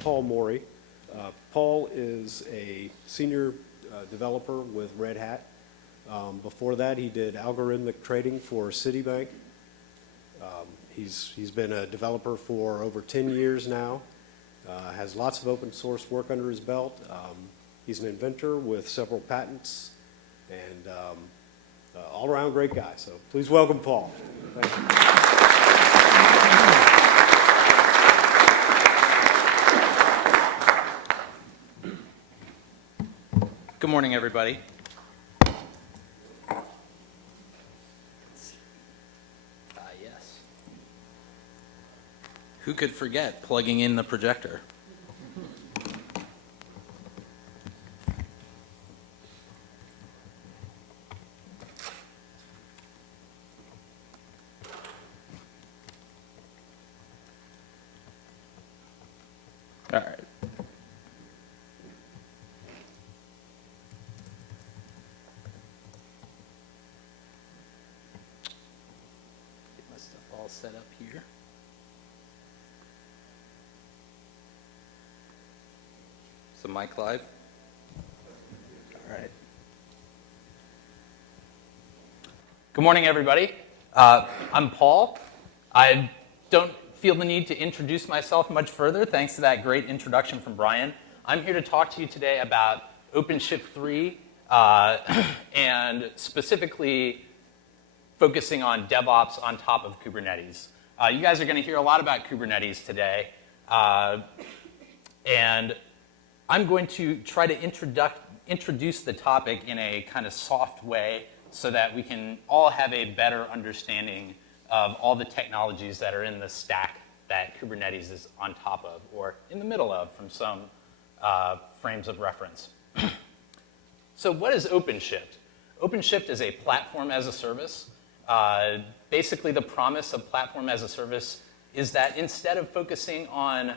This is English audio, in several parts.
Paul Morey. Paul is a senior developer with Red Hat. Before that, he did algorithmic trading for Citibank. He's been a developer for over 10 years now, has lots of open source work under his belt. He's an inventor with several patents, and all-around great guy. So please welcome Paul. Thank you. Good morning, everybody. Yes. Who could forget plugging in the projector? All right. Get my stuff all set up here. Is the mic live? All right. Good morning, everybody. I'm Paul. I don't feel the need to introduce myself much further, thanks to that great introduction from Brian. I'm here to talk to you today about OpenShift 3 and specifically focusing on DevOps on top of Kubernetes. You guys are going to hear a lot about Kubernetes today, and I'm going to try to introduce the topic in a kind of soft way so that we can all have a better understanding of all the technologies that are in the stack that Kubernetes is on top of or in the middle of from some frames of reference. So what is OpenShift? OpenShift is a platform as a service. Basically, the promise of platform as a service is that instead of focusing on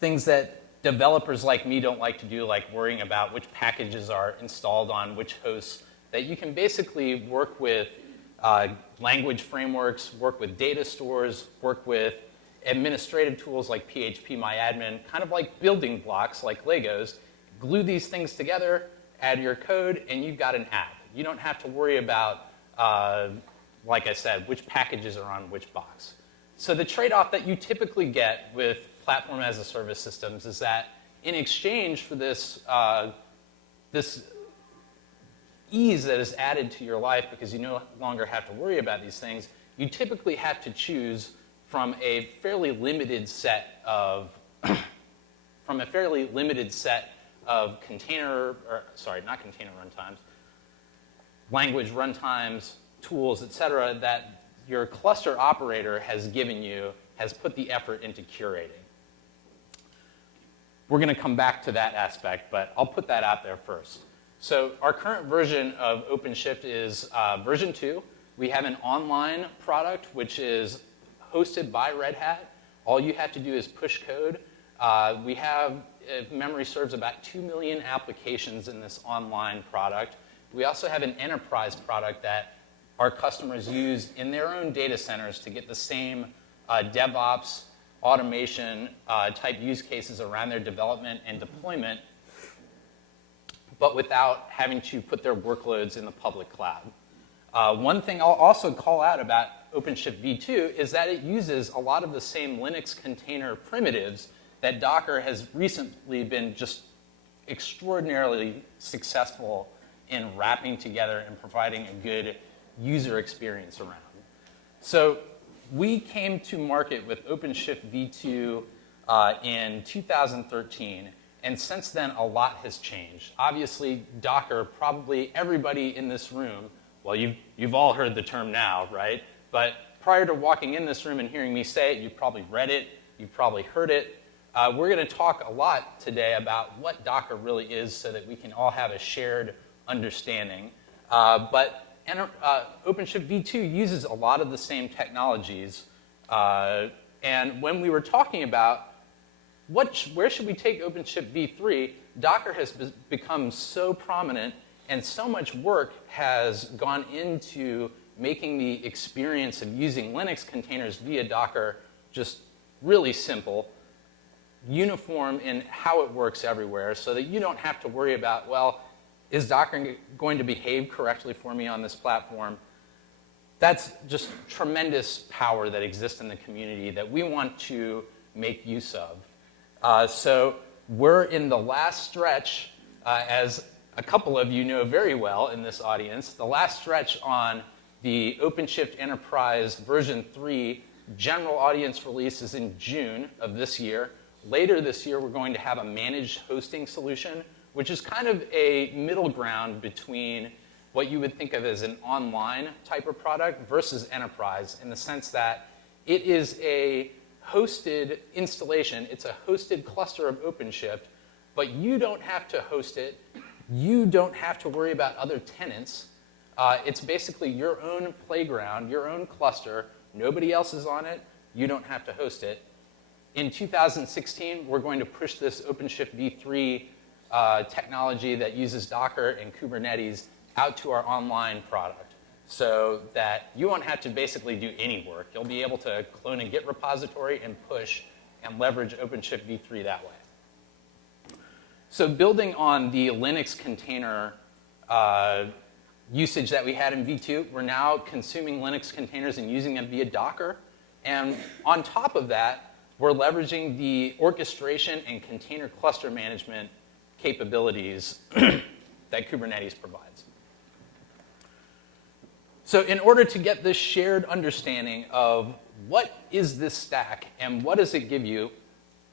things that developers like me don't like to do, like worrying about which packages are installed on which hosts, that you can basically work with language frameworks, work with data stores, work with administrative tools like phpMyAdmin, kind of like building blocks like Legos, glue these things together, add your code, and you've got an app. You don't have to worry about, like I said, which packages are on which box. So the trade-off that you typically get with platform as a service systems is that in exchange for this, this ease that is added to your life because you no longer have to worry about these things, you typically have to choose from a fairly limited set of language runtimes, tools, etc., that your cluster operator has given you, has put the effort into curating. We're going to come back to that aspect, but I'll put that out there first. So our current version of OpenShift is version 2. We have an online product which is hosted by Red Hat. All you have to do is push code. We have, if memory serves, about 2 million applications in this online product. We also have an enterprise product that our customers use in their own data centers to get the same DevOps, automation type use cases around their development and deployment, but without having to put their workloads in the public cloud. One thing I'll also call out about OpenShift v2 is that it uses a lot of the same Linux container primitives that Docker has recently been just extraordinarily successful in wrapping together and providing a good user experience around. So we came to market with OpenShift v2 in 2013. And since then, a lot has changed. Obviously, Docker, probably everybody in this room, well, you've all heard the term now, right? But prior to walking in this room and hearing me say it, you've probably read it, you've probably heard it. We're going to talk a lot today about what Docker really is so that we can all have a shared understanding. But OpenShift v2 uses a lot of the same technologies. And when we were talking about where should we take OpenShift v3, Docker has become so prominent and so much work has gone into making the experience of using Linux containers via Docker just really simple uniform in how it works everywhere so that you don't have to worry about, well, is Docker going to behave correctly for me on this platform? That's just tremendous power that exists in the community that we want to make use of. So we're in the last stretch, as a couple of you know very well in this audience, the last stretch on the OpenShift Enterprise version 3 general audience release is in June of this year. Later this year, we're going to have a managed hosting solution, which is kind of a middle ground between what you would think of as an online type of product versus enterprise, in the sense that it is a hosted installation. It's a hosted cluster of OpenShift, but you don't have to host it. You don't have to worry about other tenants. It's basically your own playground, your own cluster. Nobody else is on it. You don't have to host it. In 2016, we're going to push this OpenShift v3 technology that uses Docker and Kubernetes out to our online product, so that you won't have to basically do any work. You'll be able to clone a Git repository and push and leverage OpenShift v3 that way. So building on the Linux container usage that we had in v2, we're now consuming Linux containers and using them via Docker. And on top of that, we're leveraging the orchestration and container cluster management capabilities that Kubernetes provides. So in order to get this shared understanding of what is this stack and what does it give you,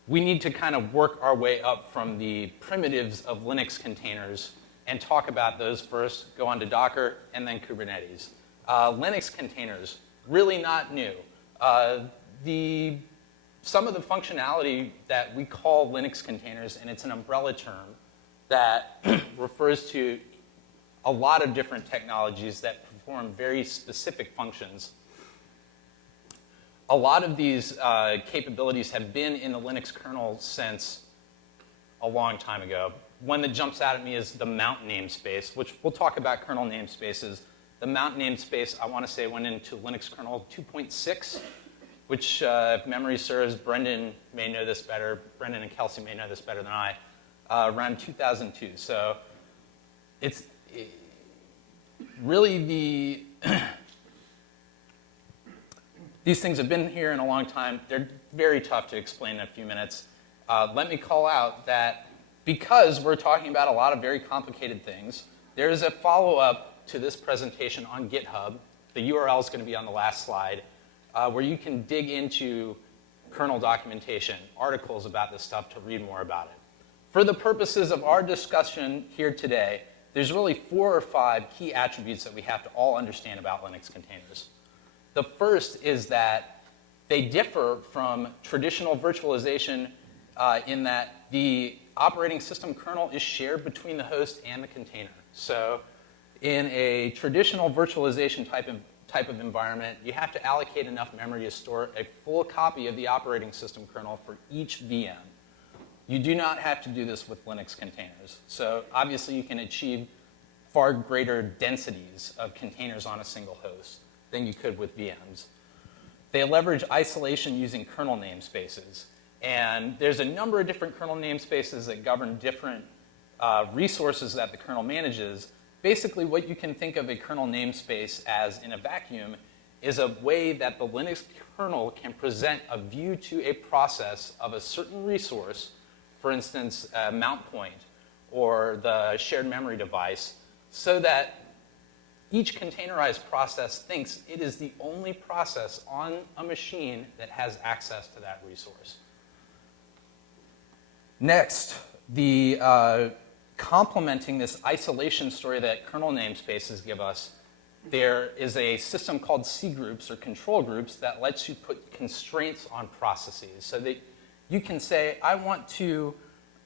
we need to kind of work our way up from the primitives of Linux containers and talk about those first, go on to Docker, and then Kubernetes. Linux containers, really not new. Some of the functionality that we call Linux containers, and it's an umbrella term that refers to a lot of different technologies that perform very specific functions. A lot of these capabilities have been in the Linux kernel since a long time ago. One that jumps out at me is the mount namespace, which we'll talk about kernel namespaces. The mount namespace, I want to say, went into Linux kernel 2.6, which, if memory serves, Brendan may know this better. Brendan and Kelsey may know this better than I, around 2002. So it's really these things have been here in a long time. They're very tough to explain in a few minutes. Let me call out that because we're talking about a lot of very complicated things, there is a follow-up to this presentation on GitHub. The URL is going to be on the last slide, where you can dig into kernel documentation, articles about this stuff to read more about it. For the purposes of our discussion here today, there's really 4 or 5 key attributes that we have to all understand about Linux containers. The first is that they differ from traditional virtualization in that the operating system kernel is shared between the host and the container. So in a traditional virtualization type of environment, you have to allocate enough memory to store a full copy of the operating system kernel for each VM. You do not have to do this with Linux containers. So obviously you can achieve far greater densities of containers on a single host than you could with VMs. They leverage isolation using kernel namespaces. And there's a number of different kernel namespaces that govern different resources that the kernel manages. Basically, what you can think of a kernel namespace as in a vacuum is a way that the Linux kernel can present a view to a process of a certain resource, for instance, a mount point or the shared memory device, so that each containerized process thinks it is the only process on a machine that has access to that resource. Next, complementing this isolation story that kernel namespaces give us, there is a system called cgroups or control groups that lets you put constraints on processes, so that you can say, I want to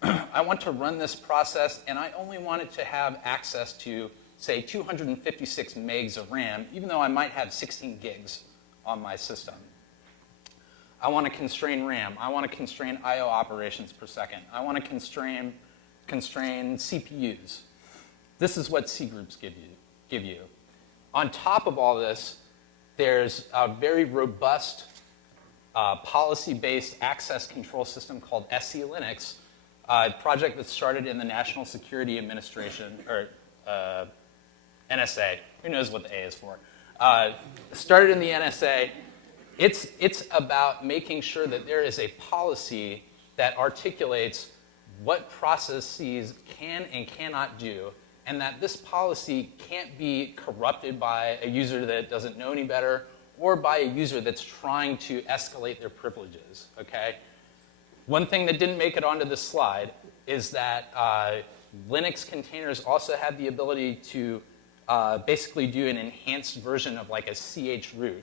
run this process and I only want it to have access to, say, 256 megs of RAM, even though I might have 16 gigs on my system. I want to constrain RAM. I want to constrain I/O operations per second. I want to constrain CPUs. This is what cgroups give you. On top of all this, there's a very robust policy-based access control system called SC Linux, a project that started in the National Security Administration, or NSA. Who knows what the A is for? Started in the NSA. It's about making sure that there is a policy that articulates what processes can and cannot do, and that this policy can't be corrupted by a user that doesn't know any better or by a user that's trying to escalate their privileges, okay? One thing that didn't make it onto this slide is that Linux containers also have the ability to basically do an enhanced version of like a chroot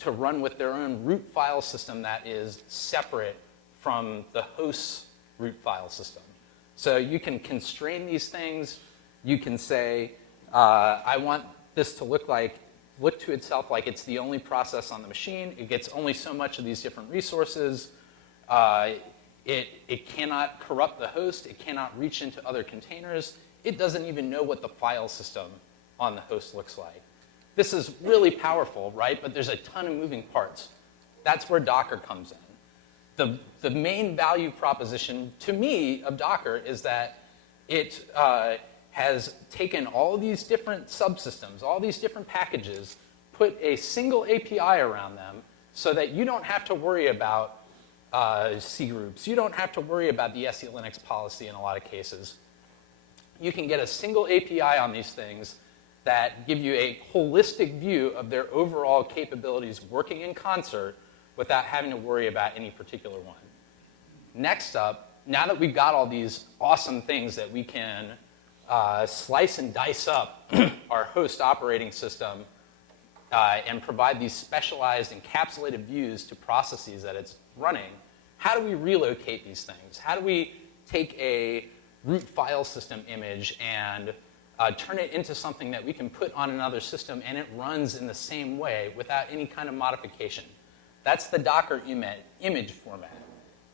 to run with their own root file system that is separate from the host's root file system. So you can constrain these things. You can say, I want this to look to itself like it's the only process on the machine. It gets only so much of these different resources. It cannot corrupt the host. It cannot reach into other containers. It doesn't even know what the file system on the host looks like. This is really powerful, right? But there's a ton of moving parts. That's where Docker comes in. The main value proposition to me of Docker is that it has taken all these different subsystems, all these different packages, put a single API around them so that you don't have to worry about cgroups. You don't have to worry about the SE Linux policy in a lot of cases. You can get a single API on these things that give you a holistic view of their overall capabilities working in concert without having to worry about any particular one. Next up, now that we've got all these awesome things that we can slice and dice up our host operating system and provide these specialized encapsulated views to processes that it's running, how do we relocate these things? How do we take a root file system image and turn it into something that we can put on another system and it runs in the same way without any kind of modification? That's the Docker image format.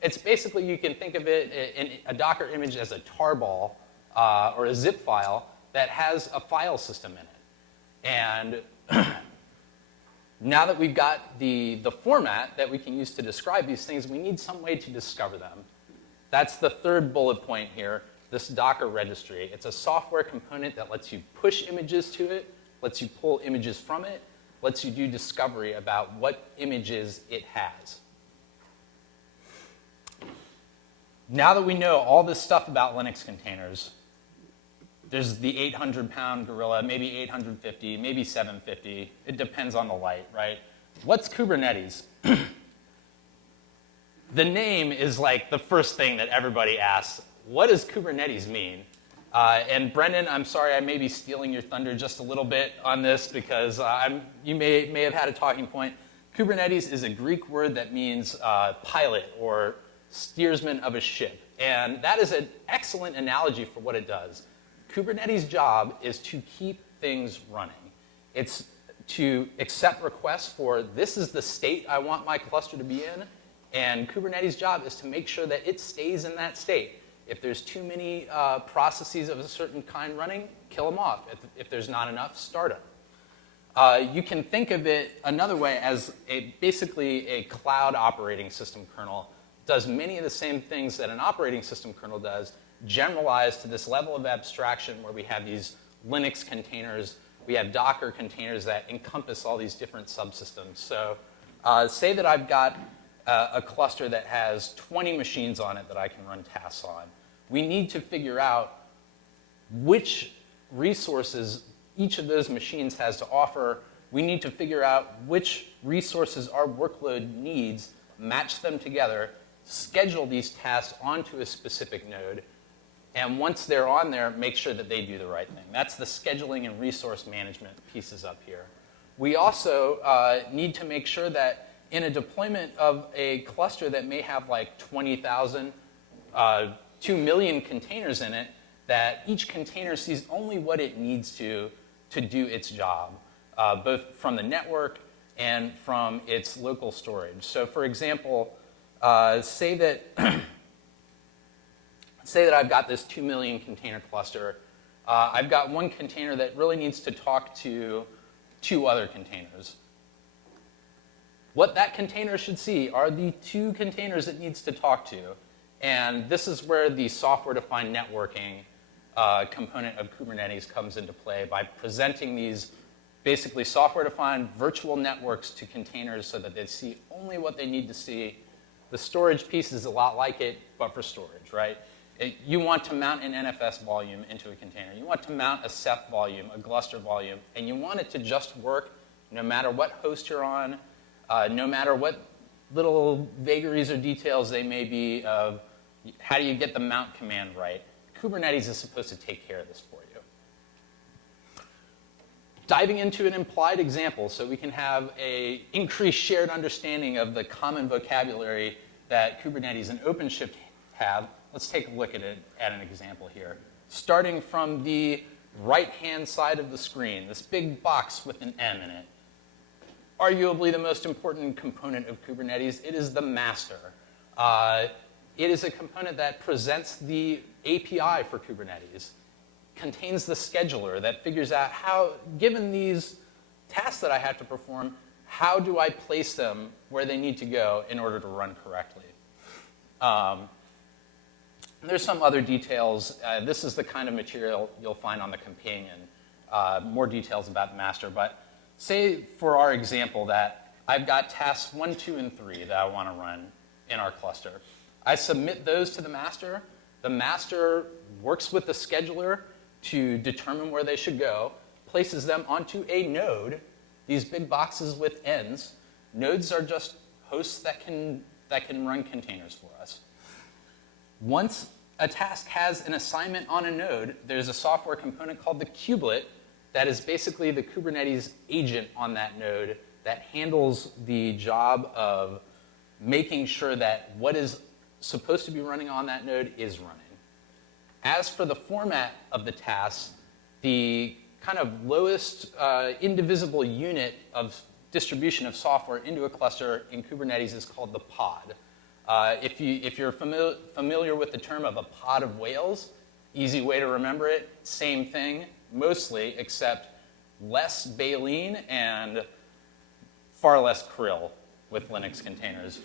It's basically, you can think of it in a Docker image as a tarball or a zip file that has a file system in it. And now that we've got the format that we can use to describe these things, we need some way to discover them. That's the third bullet point here, this Docker registry. It's a software component that lets you push images to it, lets you pull images from it, lets you do discovery about what images it has. Now that we know all this stuff about Linux containers, there's the 800-pound gorilla, maybe 850, maybe 750. It depends on the light, right? What's Kubernetes? The name is like the first thing that everybody asks. What does Kubernetes mean? And Brendan, I'm sorry, I may be stealing your thunder just a little bit on this because you may have had a talking point. Kubernetes is a Greek word that means pilot or steersman of a ship. And that is an excellent analogy for what it does. Kubernetes' job is to keep things running. It's to accept requests for, this is the state I want my cluster to be in, and Kubernetes' job is to make sure that it stays in that state. If there's too many processes of a certain kind running, kill them off. If there's not enough, start them. You can think of it another way as basically a cloud operating system kernel. Does many of the same things that an operating system kernel does, generalized to this level of abstraction where we have these Linux containers, we have Docker containers that encompass all these different subsystems. So say that I've got a cluster that has 20 machines on it that I can run tasks on. We need to figure out which resources each of those machines has to offer. We need to figure out which resources our workload needs, match them together, schedule these tasks onto a specific node, and once they're on there, make sure that they do the right thing. That's the scheduling and resource management pieces up here. We also need to make sure that in a deployment of a cluster that may have like 20,000, 2 million containers in it, that each container sees only what it needs to do its job, both from the network and from its local storage. So for example, say that I've got this 2 million container cluster. I've got one container that really needs to talk to 2 other containers. what that container should see are the two containers it needs to talk to. And this is where the software-defined networking component of Kubernetes comes into play by presenting these basically software-defined virtual networks to containers so that they see only what they need to see. The storage piece is a lot like it, but for storage, right? You want to mount an NFS volume into a container. You want to mount a Ceph volume, a Gluster volume, and you want it to just work no matter what host you're on, no matter what little vagaries or details they may be of how do you get the mount command right. Kubernetes is supposed to take care of this for you. Diving into an implied example so we can have an increased shared understanding of the common vocabulary that Kubernetes and OpenShift have, let's take a look at an example here. Starting from the right-hand side of the screen, this big box with an M in it. Arguably the most important component of Kubernetes, it is the master. It is a component that presents the API for Kubernetes, contains the scheduler that figures out how, given these tasks that I have to perform, how do I place them where they need to go in order to run correctly. There's some other details. This is the kind of material you'll find on the companion, more details about the master. But say for our example that I've got tasks 1, 2, and 3 that I want to run in our cluster. I submit those to the master. The master works with the scheduler to determine where they should go, places them onto a node, these big boxes with ends. Nodes are just hosts that can run containers for us. Once a task has an assignment on a node, there's a software component called the kubelet that is basically the Kubernetes agent on that node that handles the job of making sure that what is supposed to be running on that node is running. As for the format of the tasks, the kind of lowest indivisible unit of distribution of software into a cluster in Kubernetes is called the pod. If you're familiar with the term of a pod of whales, easy way to remember it, same thing, mostly, except less baleen and far less krill with Linux containers.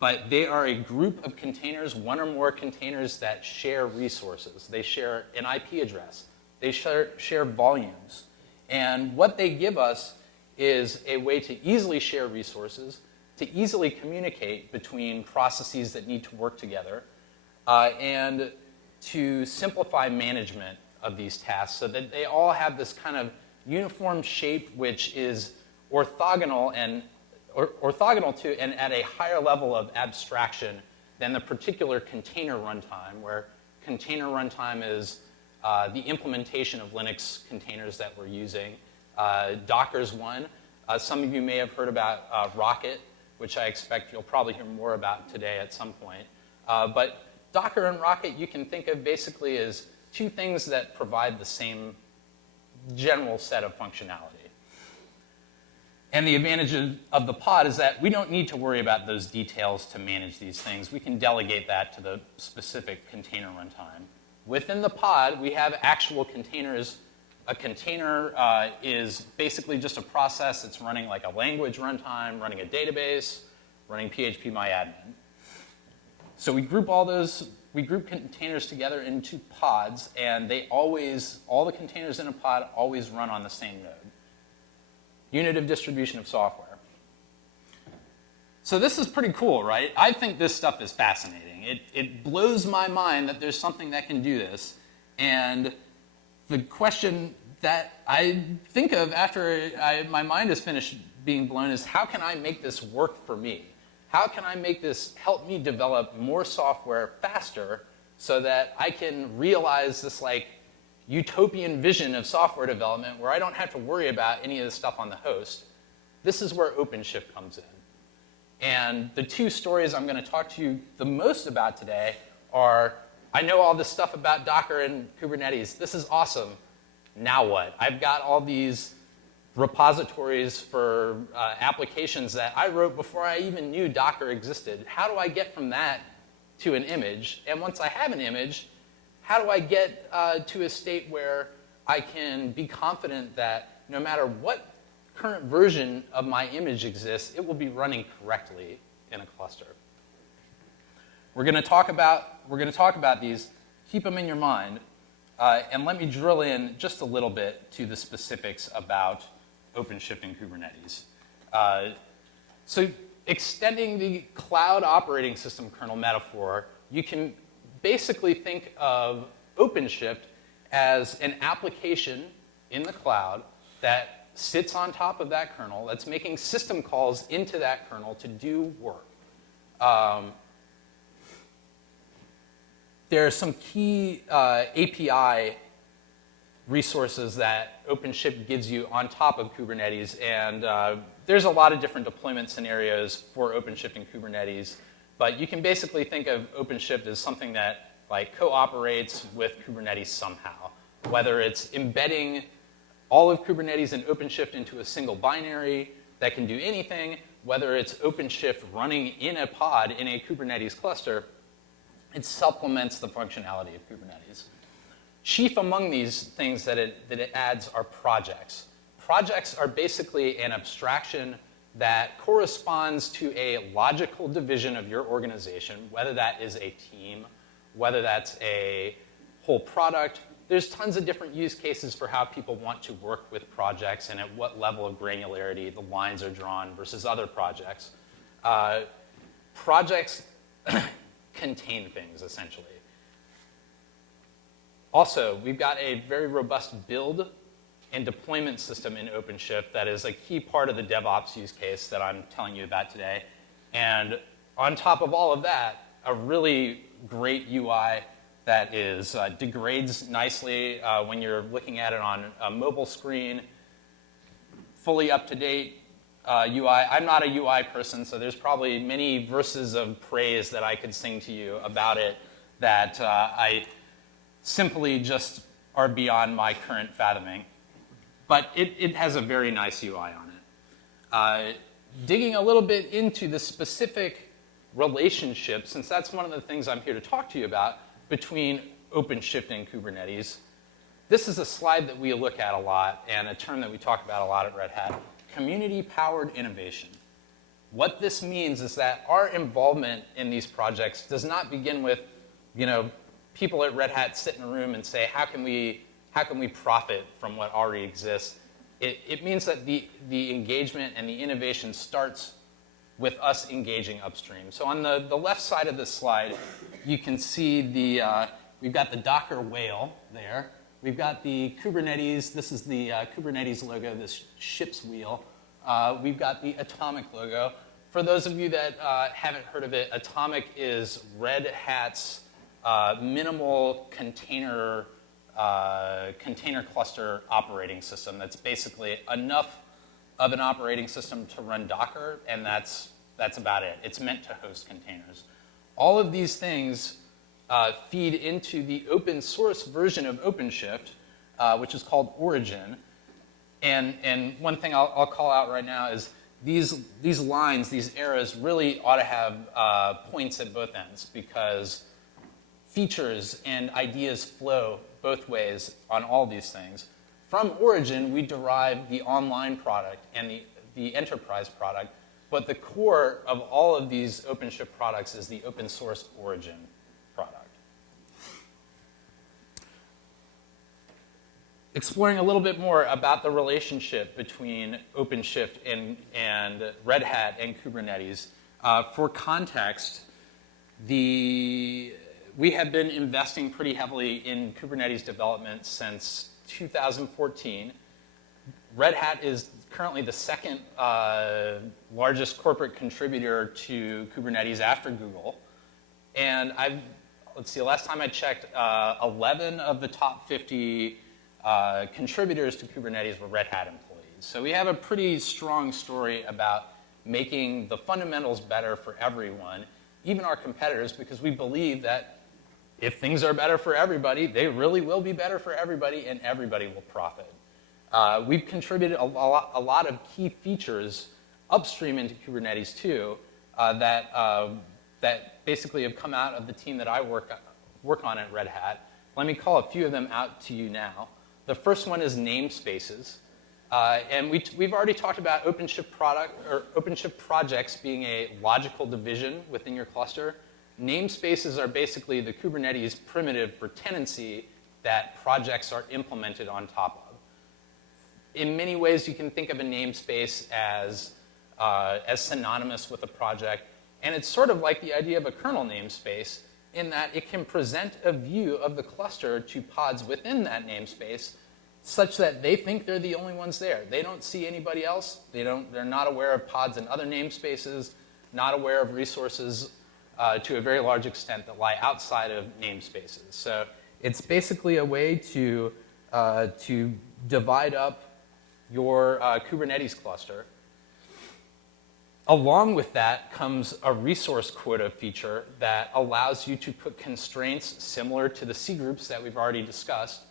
But they are a group of containers, one or more containers that share resources. They share an IP address. They share volumes. And what they give us is a way to easily share resources, to easily communicate between processes that need to work together, and to simplify management of these tasks so that they all have this kind of uniform shape which is orthogonal to and at a higher level of abstraction than the particular container runtime, where container runtime is the implementation of Linux containers that we're using. Docker's one. Some of you may have heard about Rocket, which I expect you'll probably hear more about today at some point. But Docker and Rocket you can think of basically as two things that provide the same general set of functionality. And the advantage of the pod is that we don't need to worry about those details to manage these things. We can delegate that to the specific container runtime. Within the pod, we have actual containers. A container is basically just a process that's running like a language runtime, running a database, running phpMyAdmin. So we group containers together into pods, and all the containers in a pod always run on the same node. Unit of distribution of software. So this is pretty cool, right? I think this stuff is fascinating. It blows my mind that there's something that can do this. And the question that I think of after my mind is finished being blown is, how can I make this work for me? How can I make this help me develop more software faster so that I can realize this like utopian vision of software development where I don't have to worry about any of the stuff on the host? This is where OpenShift comes in. And the two stories I'm going to talk to you the most about today are, I know all this stuff about Docker and Kubernetes. This is awesome. Now what? I've got all these repositories for applications that I wrote before I even knew Docker existed. How do I get from that to an image? And once I have an image, how do I get to a state where I can be confident that no matter what current version of my image exists, it will be running correctly in a cluster. We're going to talk about these. Keep them in your mind. And let me drill in just a little bit to the specifics about OpenShift and Kubernetes. So extending the cloud operating system kernel metaphor, you can basically think of OpenShift as an application in the cloud that sits on top of that kernel, that's making system calls into that kernel to do work. There are some key API resources that OpenShift gives you on top of Kubernetes, and there's a lot of different deployment scenarios for OpenShift and Kubernetes, but you can basically think of OpenShift as something that cooperates with Kubernetes somehow, whether it's embedding all of Kubernetes and OpenShift into a single binary that can do anything, whether it's OpenShift running in a pod in a Kubernetes cluster. It supplements the functionality of Kubernetes. Chief among these things that it adds are projects. Projects are basically an abstraction that corresponds to a logical division of your organization, whether that is a team, whether that's a whole product. There's tons of different use cases for how people want to work with projects and at what level of granularity the lines are drawn versus other projects. Projects contain things, essentially. Also, we've got a very robust build and deployment system in OpenShift that is a key part of the DevOps use case that I'm telling you about today. And on top of all of that, a really great UI that degrades nicely when you're looking at it on a mobile screen, fully up-to-date UI. I'm not a UI person, so there's probably many verses of praise that I could sing to you about it that I simply just are beyond my current fathoming. But it has a very nice UI on it. Digging a little bit into the specific relationship, since that's one of the things I'm here to talk to you about, between OpenShift and Kubernetes, this is a slide that we look at a lot and a term that we talk about a lot at Red Hat: community-powered innovation. What this means is that our involvement in these projects does not begin with, people at Red Hat sit in a room and say, how can we profit from what already exists? It means that the engagement and the innovation starts with us engaging upstream. So on the left side of this slide, you can see we've got the Docker whale there. We've got the Kubernetes. This is the Kubernetes logo, this ship's wheel. We've got the Atomic logo. For those of you that haven't heard of it, Atomic is Red Hat's minimal container cluster operating system. That's basically enough of an operating system to run Docker, and that's about it. It's meant to host containers. All of these things feed into the open source version of OpenShift, which is called Origin. And one thing I'll call out right now is these lines, these arrows, really ought to have points at both ends, because features and ideas flow both ways on all these things. From Origin, we derive the online product and the enterprise product, but the core of all of these OpenShift products is the open source Origin product. Exploring a little bit more about the relationship between OpenShift and Red Hat and Kubernetes. For context, we have been investing pretty heavily in Kubernetes development since 2014. Red Hat is currently the second largest corporate contributor to Kubernetes after Google. And let's see, last time I checked, 11 of the top 50 contributors to Kubernetes were Red Hat employees. So we have a pretty strong story about making the fundamentals better for everyone, even our competitors, because we believe that if things are better for everybody, they really will be better for everybody, and everybody will profit. We've contributed a lot of key features upstream into Kubernetes too, that basically have come out of the team that I work on at Red Hat. Let me call a few of them out to you now. The first one is namespaces. And we've already talked about OpenShift projects being a logical division within your cluster. Namespaces are basically the Kubernetes primitive for tenancy that projects are implemented on top of. In many ways, you can think of a namespace as synonymous with a project. And it's sort of like the idea of a kernel namespace in that it can present a view of the cluster to pods within that namespace such that they think they're the only ones there. They don't see anybody else. They're not aware of pods in other namespaces, not aware of resources to a very large extent that lie outside of namespaces. So it's basically a way to divide up your Kubernetes cluster. Along with that comes a resource quota feature that allows you to put constraints similar to the cgroups that we've already discussed,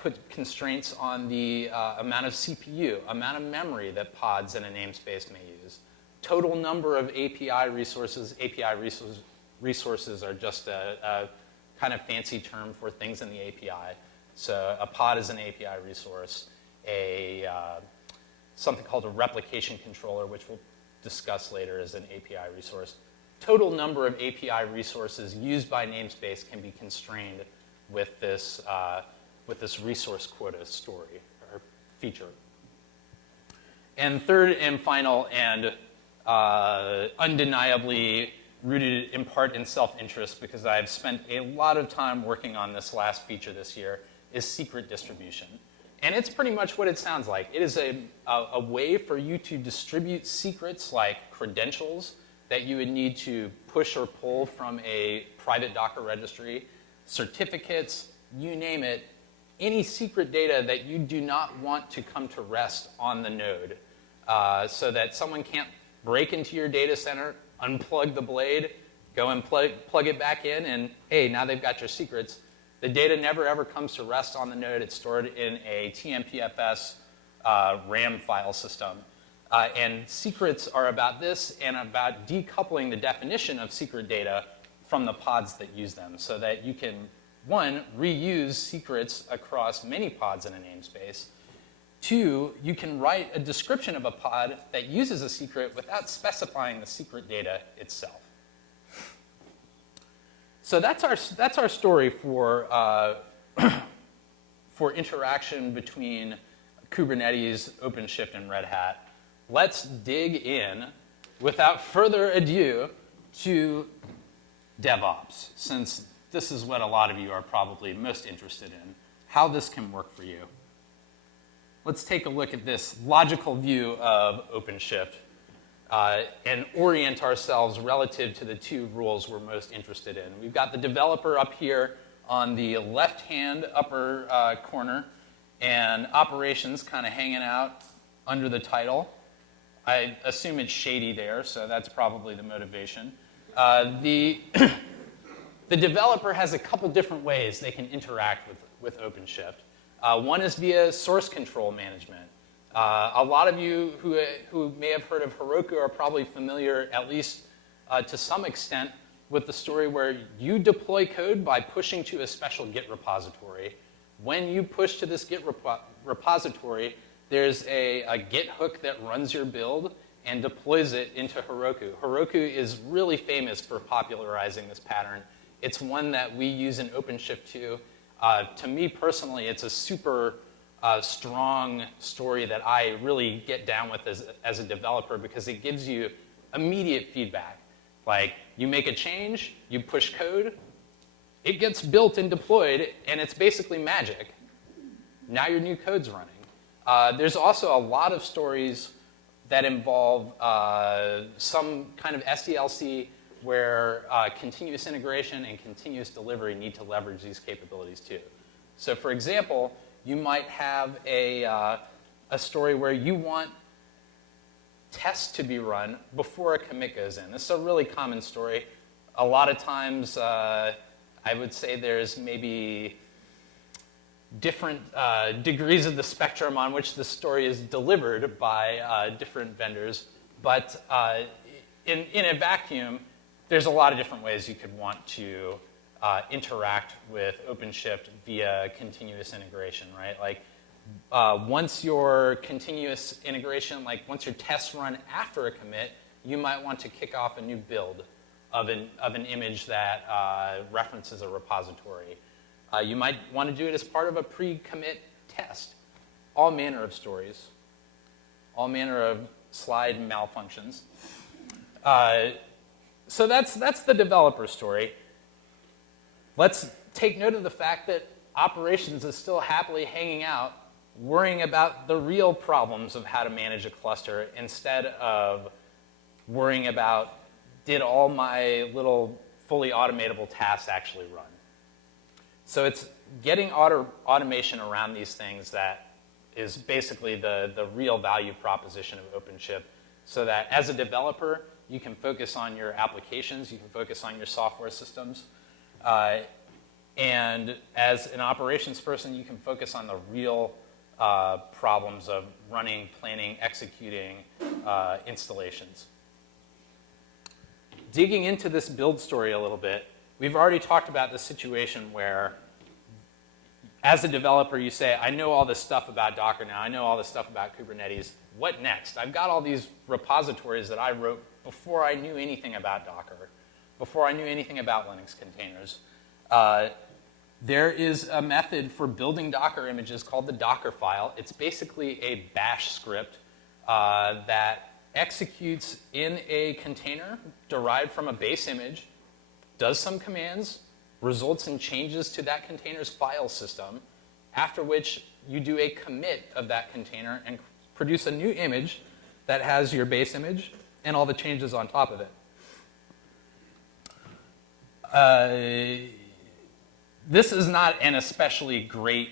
put constraints on the amount of CPU, amount of memory that pods in a namespace may use, total number of API resources. Resources are just a kind of fancy term for things in the API. So a pod is an API resource. Something called a replication controller, which we'll discuss later, is an API resource. Total number of API resources used by namespace can be constrained with this resource quota story or feature. And third and final, and undeniably rooted in part in self-interest, because I've spent a lot of time working on this last feature this year, is secret distribution. And it's pretty much what it sounds like. It is a way for you to distribute secrets like credentials that you would need to push or pull from a private Docker registry, certificates, you name it, any secret data that you do not want to come to rest on the node, so that someone can't break into your data center, unplug the blade, go and plug it back in, and hey, now they've got your secrets. The data never ever comes to rest on the node. It's stored in a TMPFS RAM file system. And secrets are about this and about decoupling the definition of secret data from the pods that use them so that you can, one, reuse secrets across many pods in a namespace. Two, you can write a description of a pod that uses a secret without specifying the secret data itself. So that's our story for interaction between Kubernetes, OpenShift, and Red Hat. Let's dig in, without further ado, to DevOps, since this is what a lot of you are probably most interested in, how this can work for you. Let's take a look at this logical view of OpenShift and orient ourselves relative to the two rules we're most interested in. We've got the developer up here on the left-hand upper corner, and operations kind of hanging out under the title. I assume it's shady there, so that's probably the motivation. The developer has a couple different ways they can interact with OpenShift. One is via source control management. A lot of you who may have heard of Heroku are probably familiar, at least to some extent, with the story where you deploy code by pushing to a special Git repository. When you push to this Git repository, there's a Git hook that runs your build and deploys it into Heroku. Heroku is really famous for popularizing this pattern. It's one that we use in OpenShift too. To me personally, it's a super strong story that I really get down with as a developer because it gives you immediate feedback. Like, you make a change, you push code, it gets built and deployed, and it's basically magic. Now your new code's running. There's also a lot of stories that involve some kind of SDLC where continuous integration and continuous delivery need to leverage these capabilities too. So for example, you might have a story where you want tests to be run before a commit goes in. This is a really common story. A lot of times, I would say there's maybe different degrees of the spectrum on which the story is delivered by different vendors. But in a vacuum, there's a lot of different ways you could want to interact with OpenShift via continuous integration, right? Like, Once your continuous integration, like once your tests run after a commit, you might want to kick off a new build of an image that references a repository. You might want to do it as part of a pre-commit test. All manner of stories, all manner of slide malfunctions. So that's the developer story. Let's take note of the fact that operations is still happily hanging out, worrying about the real problems of how to manage a cluster instead of worrying about, did all my little fully automatable tasks actually run? So it's getting automation around these things that is basically the real value proposition of OpenShift, so that as a developer, you can focus on your applications, you can focus on your software systems, and as an operations person, you can focus on the real problems of running, planning, executing installations. Digging into this build story a little bit, we've already talked about the situation where as a developer, you say, I know all this stuff about Docker now, I know all this stuff about Kubernetes. What next? I've got all these repositories that I wrote before I knew anything about Docker, before I knew anything about Linux containers. There is a method for building Docker images called the Docker file. It's basically a bash script that executes in a container derived from a base image, does some commands, results in changes to that container's file system, after which you do a commit of that container and produce a new image that has your base image and all the changes on top of it. This is not an especially great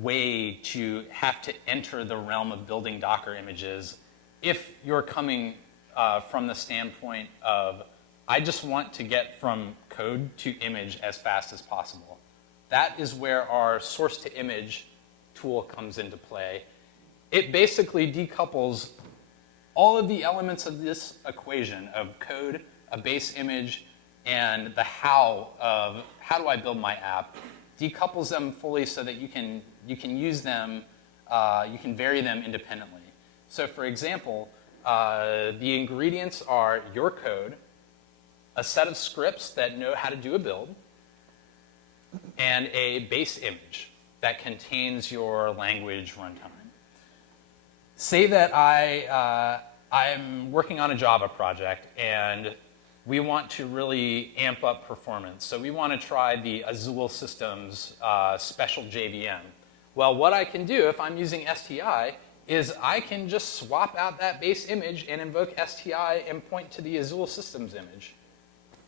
way to have to enter the realm of building Docker images if you're coming from the standpoint of, I just want to get from code to image as fast as possible. That is where our source to image tool comes into play. It basically decouples all of the elements of this equation of code, a base image, and the how of how do I build my app, decouples them fully so that you can use them, you can vary them independently. So for example, the ingredients are your code, a set of scripts that know how to do a build, and a base image that contains your language runtime. Say that I'm working on a Java project and we want to really amp up performance. So we want to try the Azul Systems special JVM. Well, what I can do if I'm using STI is I can just swap out that base image and invoke STI and point to the Azul Systems image.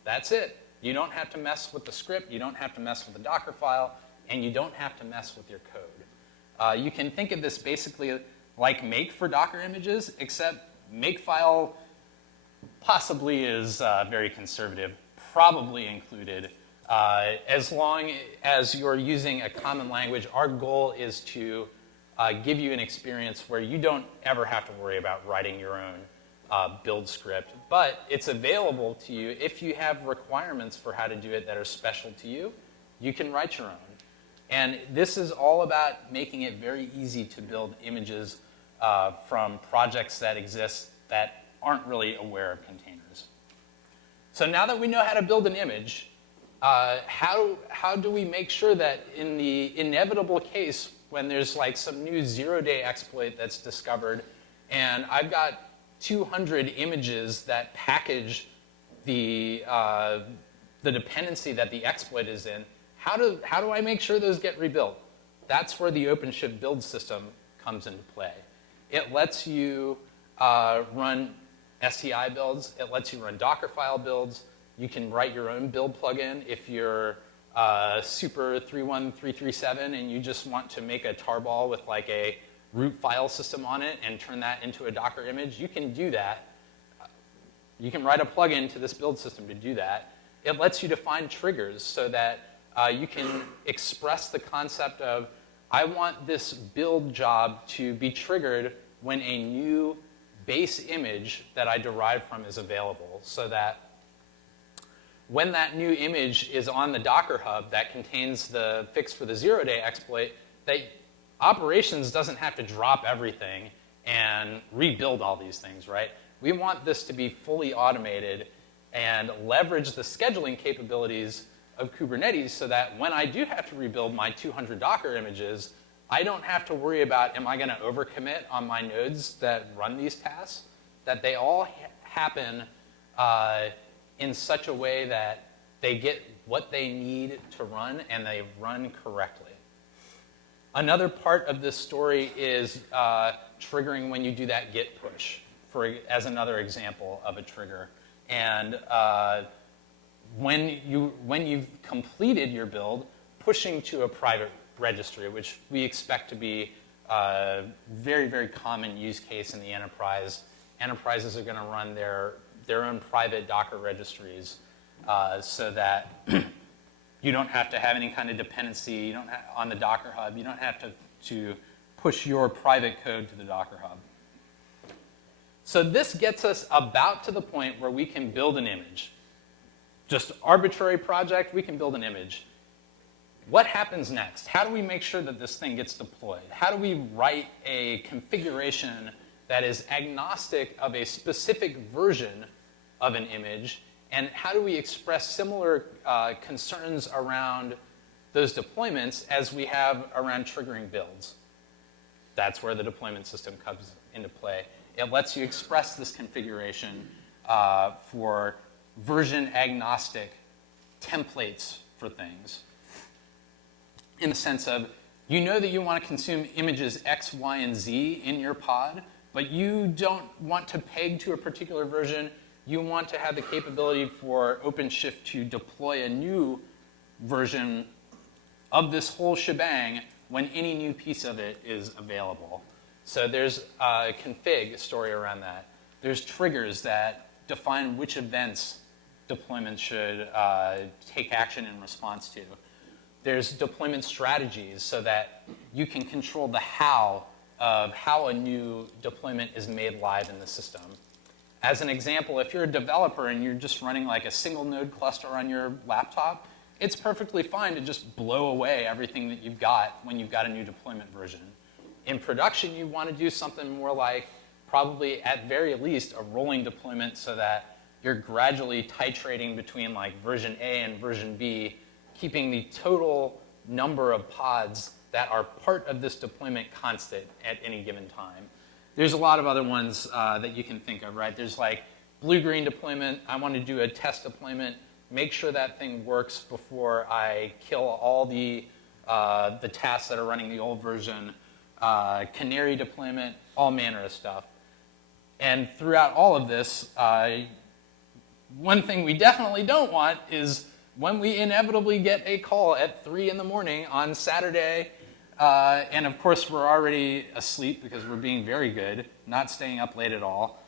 That's it. You don't have to mess with the script, you don't have to mess with the Docker file, and you don't have to mess with your code. You can think of this basically like Make for Docker images, except Makefile possibly is very conservative, probably included. As long as you're using a common language, our goal is to give you an experience where you don't ever have to worry about writing your own build script, but it's available to you. If you have requirements for how to do it that are special to you, you can write your own. And this is all about making it very easy to build images from projects that exist that aren't really aware of containers. So now that we know how to build an image, how do we make sure that in the inevitable case when there's like some new zero-day exploit that's discovered and I've got 200 images that package the dependency that the exploit is in, how do I make sure those get rebuilt? That's where the OpenShift build system comes into play. It lets you run STI builds. It lets you run Dockerfile builds. You can write your own build plugin if you're Super 31337 and you just want to make a tarball with like a root file system on it and turn that into a Docker image. You can do that. You can write a plugin to this build system to do that. It lets you define triggers so that you can express the concept of, I want this build job to be triggered when a new base image that I derive from is available, so that when that new image is on the Docker Hub that contains the fix for the zero-day exploit, that operations doesn't have to drop everything and rebuild all these things, right? We want this to be fully automated and leverage the scheduling capabilities of Kubernetes so that when I do have to rebuild my 200 Docker images, I don't have to worry about, am I going to overcommit on my nodes that run these tasks? That they all happen in such a way that they get what they need to run and they run correctly. Another part of this story is triggering when you do that git push, as another example of a trigger. And when you've completed your build, pushing to a private registry, which we expect to be a very, very common use case in the enterprise. Enterprises are going to run their own private Docker registries so that you don't have to have any kind of dependency on the Docker Hub. You don't have to push your private code to the Docker Hub. So this gets us about to the point where we can build an image. Just arbitrary project, we can build an image. What happens next? How do we make sure that this thing gets deployed? How do we write a configuration that is agnostic of a specific version of an image? And how do we express similar concerns around those deployments as we have around triggering builds? That's where the deployment system comes into play. It lets you express this configuration for version agnostic templates for things. In the sense of, you know that you want to consume images X, Y, and Z in your pod, but you don't want to peg to a particular version. You want to have the capability for OpenShift to deploy a new version of this whole shebang when any new piece of it is available. So there's a config story around that. There's triggers that define which events deployments should take action in response to. There's deployment strategies so that you can control the how of how a new deployment is made live in the system. As an example, if you're a developer and you're just running like a single node cluster on your laptop, it's perfectly fine to just blow away everything that you've got when you've got a new deployment version. In production, you want to do something more like, probably at very least, a rolling deployment so that you're gradually titrating between like version A and version B, keeping the total number of pods that are part of this deployment constant at any given time. There's a lot of other ones that you can think of, right? There's like blue-green deployment. I want to do a test deployment, make sure that thing works before I kill all the tasks that are running the old version. Canary deployment, all manner of stuff. And throughout all of this, one thing we definitely don't want is when we inevitably get a call at 3 in the morning on Saturday, and of course we're already asleep because we're being very good, not staying up late at all.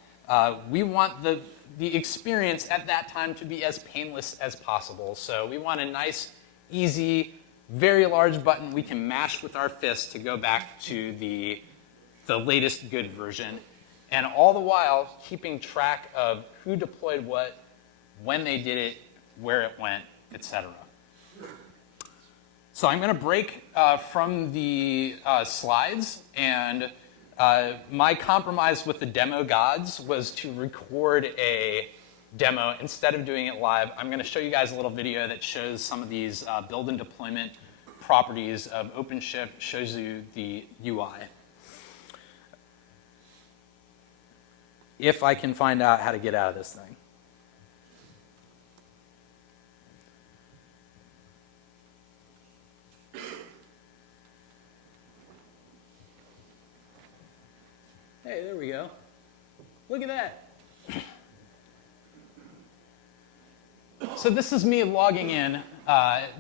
We want the experience at that time to be as painless as possible. So we want a nice, easy, very large button we can mash with our fist to go back to the latest good version. And all the while, keeping track of who deployed what, when they did it, where it went, etc. So I'm going to break from the slides, and my compromise with the demo gods was to record a demo instead of doing it live. I'm going to show you guys a little video that shows some of these build and deployment properties of OpenShift, shows you the UI. If I can find out how to get out of this thing. Hey, there we go. Look at that. So this is me logging in.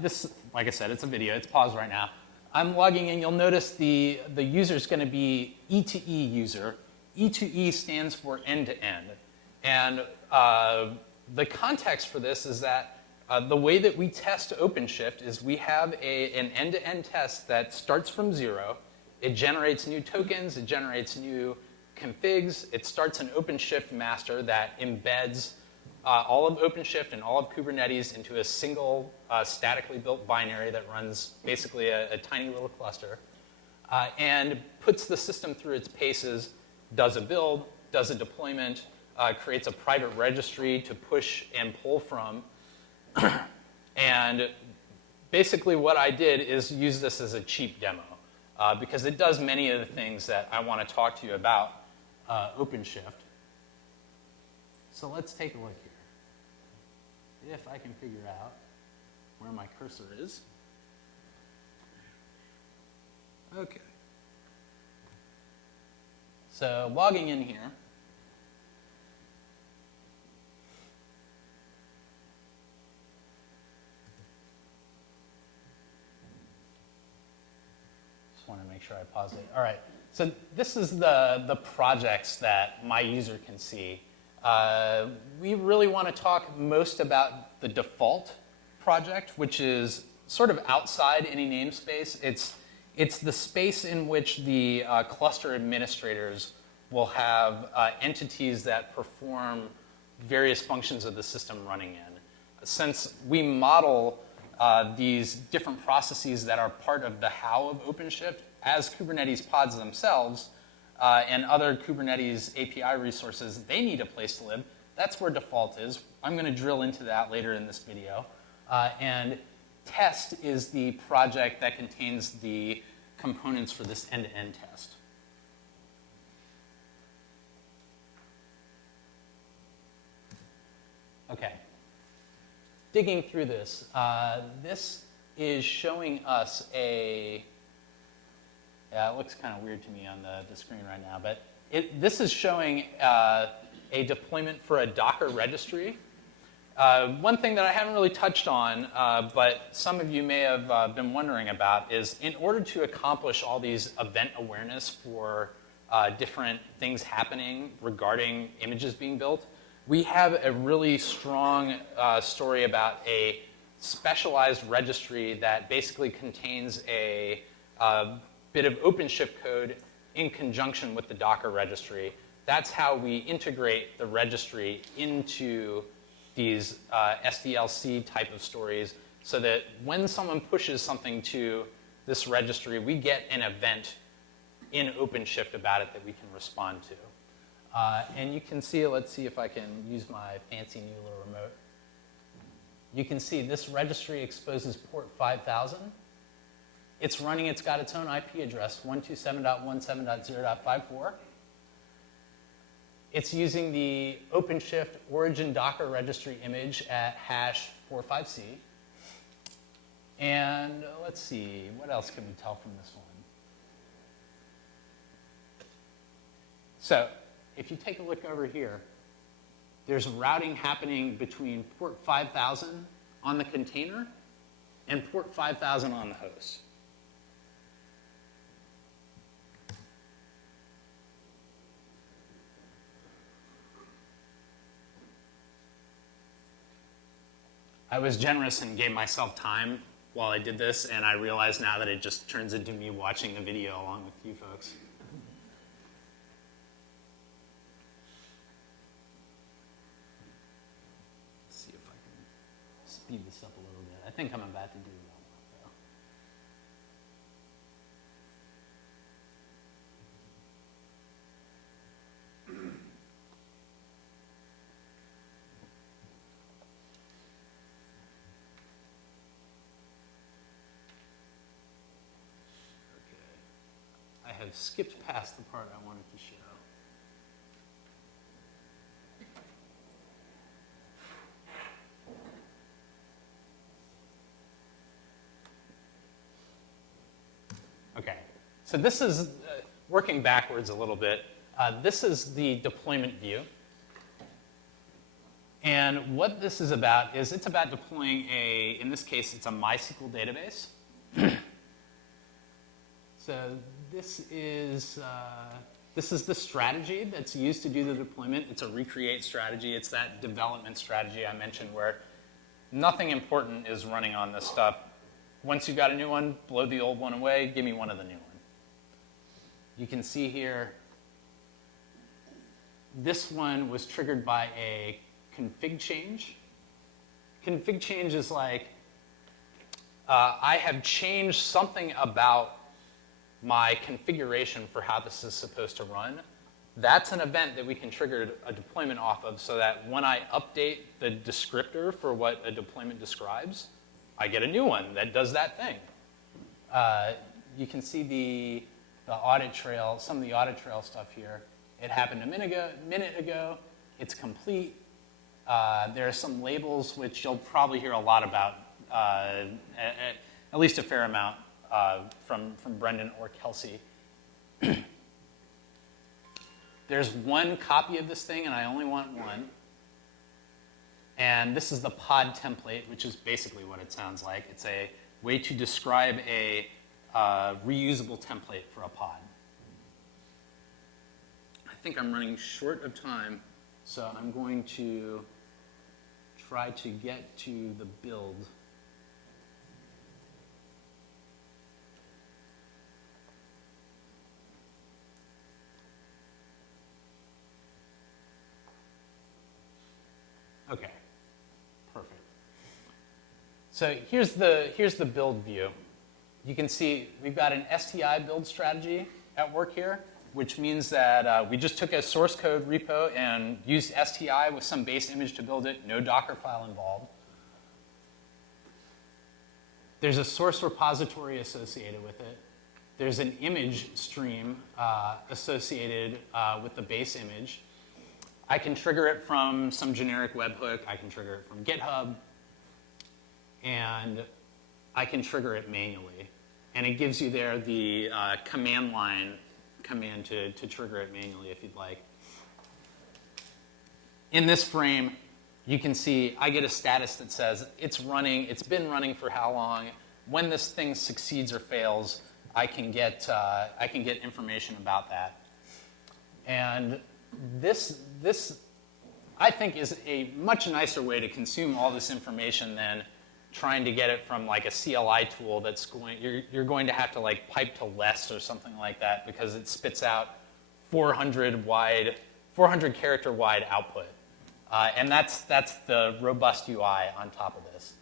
This, like I said, it's a video. It's paused right now. I'm logging in. You'll notice the user is going to be E2E user. E2E stands for end-to-end. And the context for this is that the way that we test OpenShift is we have an end-to-end test that starts from 0. It generates new tokens. It generates new configs. It starts an OpenShift master that embeds all of OpenShift and all of Kubernetes into a single statically built binary that runs basically a tiny little cluster. and puts the system through its paces, does a build, does a deployment, creates a private registry to push and pull from. And basically what I did is use this as a cheap demo because it does many of the things that I want to talk to you about OpenShift. So let's take a look here. If I can figure out where my cursor is. Okay. So logging in here. Just want to make sure I pause it. All right. So this is the projects that my user can see. We really want to talk most about the default project, which is sort of outside any namespace. It's the space in which the cluster administrators will have entities that perform various functions of the system running in. Since we model these different processes that are part of the how of OpenShift as Kubernetes pods themselves and other Kubernetes API resources, they need a place to live. That's where default is. I'm going to drill into that later in this video. And test is the project that contains the components for this end-to-end test. Okay. Digging through this, this is showing us a, yeah, it looks kind of weird to me on the screen right now, but this is showing a deployment for a Docker registry. One thing that I haven't really touched on, but some of you may have been wondering about, is in order to accomplish all these event awareness for different things happening regarding images being built, we have a really strong story about a specialized registry that basically contains a bit of OpenShift code in conjunction with the Docker registry. That's how we integrate the registry into these SDLC type of stories so that when someone pushes something to this registry, we get an event in OpenShift about it that we can respond to. And you can see, let's see if I can use my fancy new little remote. You can see this registry exposes port 5000. It's running, it's got its own IP address, 127.17.0.54. It's using the OpenShift origin Docker registry image at hash 45C. And let's see, what else can we tell from this one? So if you take a look over here, there's routing happening between port 5000 on the container and port 5000 on the host. I was generous and gave myself time while I did this, and I realize now that it just turns into me watching the video along with you folks. Let's see if I can speed this up a little bit. I think I'm about to do that. I have skipped past the part I wanted to show. Okay, so this is working backwards a little bit. This is the deployment view. And what this is about is it's about deploying a, in this case, it's a MySQL database. So this is the strategy that's used to do the deployment. It's a recreate strategy. It's that development strategy I mentioned where nothing important is running on this stuff. Once you've got a new one, blow the old one away, give me one of the new one. You can see here, this one was triggered by a config change. Config change is like, I have changed something about my configuration for how this is supposed to run, that's an event that we can trigger a deployment off of so that when I update the descriptor for what a deployment describes, I get a new one that does that thing. You can see the audit trail, some of the audit trail stuff here. It happened a minute ago. It's complete. There are some labels which you'll probably hear a lot about, at least a fair amount from Brendan or Kelsey. There's one copy of this thing, and I only want one. And this is the pod template, which is basically what it sounds like. It's a way to describe a reusable template for a pod. I think I'm running short of time, so I'm going to try to get to the build. Okay, perfect. So here's the build view. You can see we've got an STI build strategy at work here, which means that we just took a source code repo and used STI with some base image to build it, no Docker file involved. There's a source repository associated with it. There's an image stream associated with the base image. I can trigger it from some generic webhook. I can trigger it from GitHub. And I can trigger it manually. And it gives you there the command line command to trigger it manually if you'd like. In this frame, you can see I get a status that says it's running, it's been running for how long. When this thing succeeds or fails, I can get information about that. And this I think is a much nicer way to consume all this information than trying to get it from like a CLI tool that's you're going to have to like pipe to less or something like that because it spits out 400 character wide output. And that's the robust UI on top of this.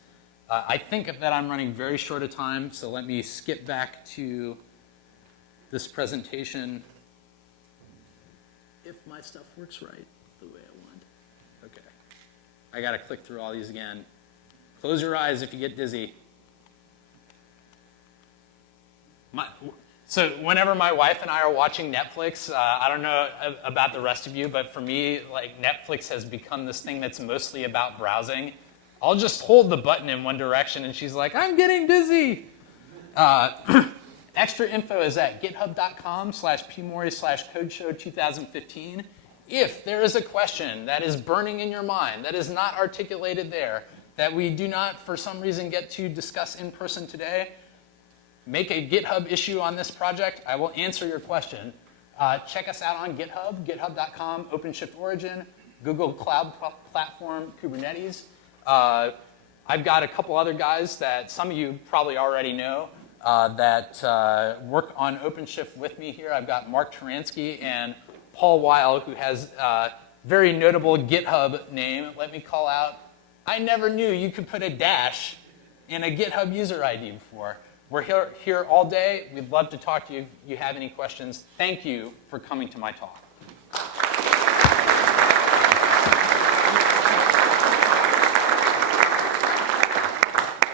I think that I'm running very short of time, so let me skip back to this presentation. If my stuff works right the way I want. Okay. I got to click through all these again. Close your eyes if you get dizzy. So whenever my wife and I are watching Netflix, I don't know about the rest of you, but for me, like Netflix has become this thing that's mostly about browsing. I'll just hold the button in one direction and she's like, I'm getting dizzy. Extra info is at github.com/pmori/codeshow2015. If there is a question that is burning in your mind, that is not articulated there, that we do not, for some reason, get to discuss in person today, make a GitHub issue on this project. I will answer your question. Check us out on GitHub, github.com, OpenShift Origin, Google Cloud Platform, Kubernetes. I've got a couple other guys that some of you probably already know that work on OpenShift with me here. I've got Mark Taransky and Paul Weil, who has a very notable GitHub name. Let me call out, I never knew you could put a dash in a GitHub user ID before. We're here all day. We'd love to talk to you if you have any questions. Thank you for coming to my talk.